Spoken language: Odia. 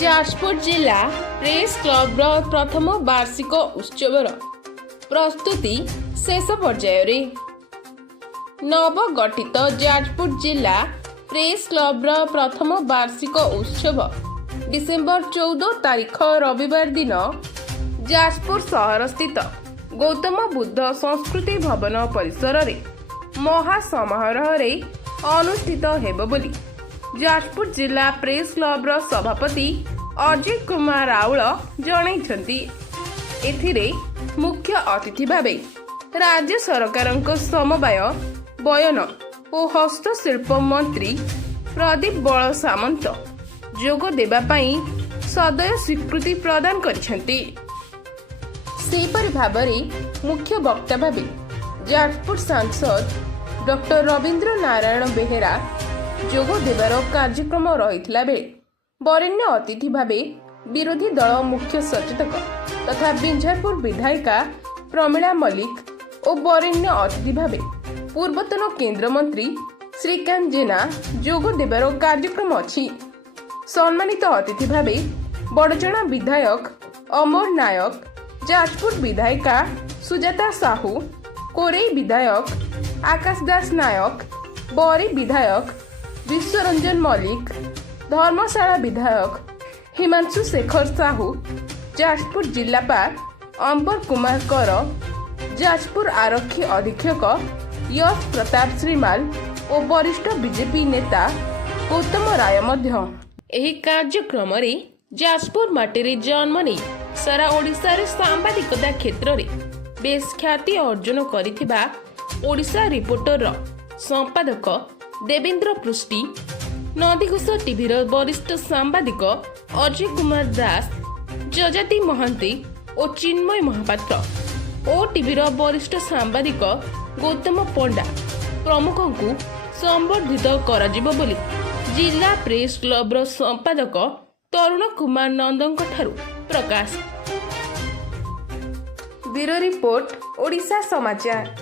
ଯାଜପୁର ଜିଲ୍ଲା ପ୍ରେସ୍ କ୍ଲବର ପ୍ରଥମ ବାର୍ଷିକ ଉତ୍ସବର ପ୍ରସ୍ତୁତି ଶେଷ ପର୍ଯ୍ୟାୟରେ। ନବଗଠିତ ଯାଜପୁର ଜିଲ୍ଲା ପ୍ରେସ୍ କ୍ଲବର ପ୍ରଥମ ବାର୍ଷିକ ଉତ୍ସବ ଡିସେମ୍ବର 14 ତାରିଖ ରବିବାର ଦିନ ଯାଜପୁର ସହରସ୍ଥିତ ଗୌତମ ବୁଦ୍ଧ ସଂସ୍କୃତି ଭବନ ପରିସରରେ ମହାସମାରୋହରେ ଅନୁଷ୍ଠିତ ହେବ ବୋଲି ଯାଜପୁର ଜିଲ୍ଲା ପ୍ରେସ୍ କ୍ଲବର ସଭାପତି ଅଜୟ କୁମାର ରାଉଳ ଜଣାଇଛନ୍ତି। ଏଥିରେ ମୁଖ୍ୟ ଅତିଥି ଭାବେ ରାଜ୍ୟ ସରକାରଙ୍କ ସମବାୟ ବୟନ ଓ ହସ୍ତଶିଳ୍ପ ମନ୍ତ୍ରୀ ପ୍ରଦୀପ ବଳ ସାମନ୍ତ ଯୋଗ ଦେବା ପାଇଁ ସଦୟ ସ୍ୱୀକୃତି ପ୍ରଦାନ କରିଛନ୍ତି। ସେହିପରି ଭାବରେ ମୁଖ୍ୟ ବକ୍ତା ଭାବେ ଯାଜପୁର ସାଂସଦ ଡକ୍ଟର ରବୀନ୍ଦ୍ର ନାରାୟଣ ବେହେରା ଯୋଗ ଦେବାର କାର୍ଯ୍ୟକ୍ରମ ରହିଥିଲା ବେଳେ ବରେଣ୍ୟ ଅତିଥି ଭାବେ ବିରୋଧୀ ଦଳ ମୁଖ୍ୟ ସଚେତକ ତଥା ବିଞ୍ଝାରପୁର ବିଧାୟିକା ପ୍ରମିଳା ମଲ୍ଲିକ ଓ ବରେଣ୍ୟ ଅତିଥି ଭାବେ ପୂର୍ବତନ କେନ୍ଦ୍ରମନ୍ତ୍ରୀ ଶ୍ରୀକାନ୍ତ ଜେନା ଯୋଗ ଦେବାର କାର୍ଯ୍ୟକ୍ରମ ଅଛି। ସମ୍ମାନିତ ଅତିଥି ଭାବେ ବଡ଼ଚଣା ବିଧାୟକ ଅମର ନାୟକ, ଯାଜପୁର ବିଧାୟିକା ସୁଜାତା ସାହୁ, କୋରେଇ ବିଧାୟକ ଆକାଶ ଦାସ ନାୟକ, ବରୀ ବିଧାୟକ ବିଶ୍ୱରଞ୍ଜନ ମଲ୍ଲିକ, ଧର୍ମଶାଳା ବିଧାୟକ ହିମାଂଶୁ ଶେଖର ସାହୁ, ଯାଜପୁର ଜିଲ୍ଲାପାଳ ଅମ୍ବର କୁମାର କର, ଯାଜପୁର ଆରକ୍ଷୀ ଅଧୀକ୍ଷକ ୟଶ ପ୍ରତାପ ଶ୍ରୀମାଲ ଓ ବରିଷ୍ଠ ବିଜେପି ନେତା ଗୌତମ ରାୟ ମଧ୍ୟ ଏହି କାର୍ଯ୍ୟକ୍ରମରେ ଯାଜପୁର ମାଟିରେ ଜନ୍ମ ନେଇ ସାରା ଓଡ଼ିଶାରେ ସାମ୍ବାଦିକତା କ୍ଷେତ୍ରରେ ବେଶ ଖ୍ୟାତି ଅର୍ଜନ କରିଥିବା ଓଡ଼ିଶା ରିପୋର୍ଟରର ସମ୍ପାଦକ ଦେବେନ୍ଦ୍ର ପୃଷ୍ଟି, ନନ୍ଦିଘୋଷ ଟିଭିର ବରିଷ୍ଠ ସାମ୍ବାଦିକ ଅଜୟ କୁମାର ଦାସ, ଯଜାତି ମହାନ୍ତି ଓ ଚିନ୍ମୟ ମହାପାତ୍ର ଓ ଟିଭିର ବରିଷ୍ଠ ସାମ୍ବାଦିକ ଗୌତମ ପଣ୍ଡା ପ୍ରମୁଖଙ୍କୁ ସମ୍ବର୍ଦ୍ଧିତ କରାଯିବ ବୋଲି ଜିଲ୍ଲା ପ୍ରେସ୍ କ୍ଲବର ସମ୍ପାଦକ ତରୁଣ କୁମାର ନନ୍ଦଙ୍କ ଠାରୁ ପ୍ରକାଶ। ବ୍ୟୁରୋ ରିପୋର୍ଟ, ଓଡ଼ିଶା ସମାଚାର।